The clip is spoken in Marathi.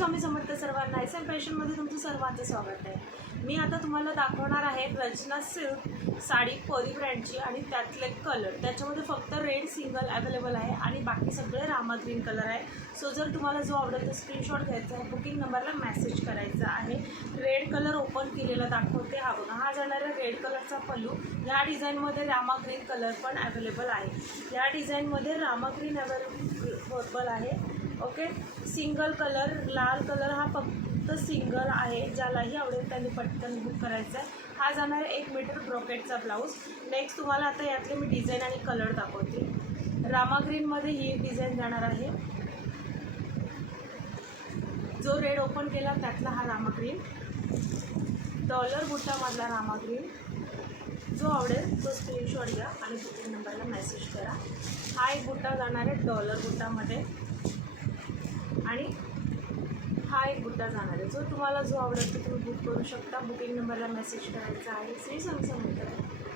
स्वामी समर्थ सर्वांना एस एम फॅशनमध्ये तुमचं सर्वांचं स्वागत आहे। मी आता तुम्हाला दाखवणार आहे रचना सिल्क साडी परी ब्रँडची आणि त्यातले कलर। त्याच्यामध्ये फक्त रेड सिंगल अवेलेबल आहे आणि बाकी सगळे रामा ग्रीन कलर आहे। सो जर तुम्हाला जो आवडेल तो स्क्रीनशॉट घ्यायचा आहे, बुकिंग नंबरला मेसेज करायचा आहे। रेड कलर ओपन केलेला दाखवते, हा बघा, हा जाणारा रेड कलरचा पल्लू। या डिझाईनमध्ये रामा ग्रीन कलर पण अवेलेबल आहे। या डिझाईनमध्ये रामा ग्रीन अवेलेबल आहे। ओके, सिंगल कलर लाल कलर हा फक्त सिंगल आहे, ज्यालाही आवडेल त्यांनी पटकन बुक करायचा आहे। हा जाणार 1 मीटर ब्रोकेटचा ब्लाऊज। नेक्स्ट तुम्हाला आता यातले मी डिझाईन आणि कलर दाखवते। रामा ग्रीनमध्ये ही एक डिझाईन जाणार आहे, जो रेड ओपन केला त्यातला हा रामा ग्रीन। डॉलर बुट्टामधला रामा ग्रीन। जो आवडेल तो स्क्रीनशॉट घ्या आणि बुकिंग नंबरला मेसेज करा। हा एक बुट्टा जाणार आहे डॉलर बुट्टामध्ये आणि हा एक बुट्टा जाणार आहे। जो तुम्हाला जो आवडेल तो तुम्ही बुक करू शकता। बुकिंग नंबरला मेसेज करायचा आहे। श्री स्वामी समर्थ।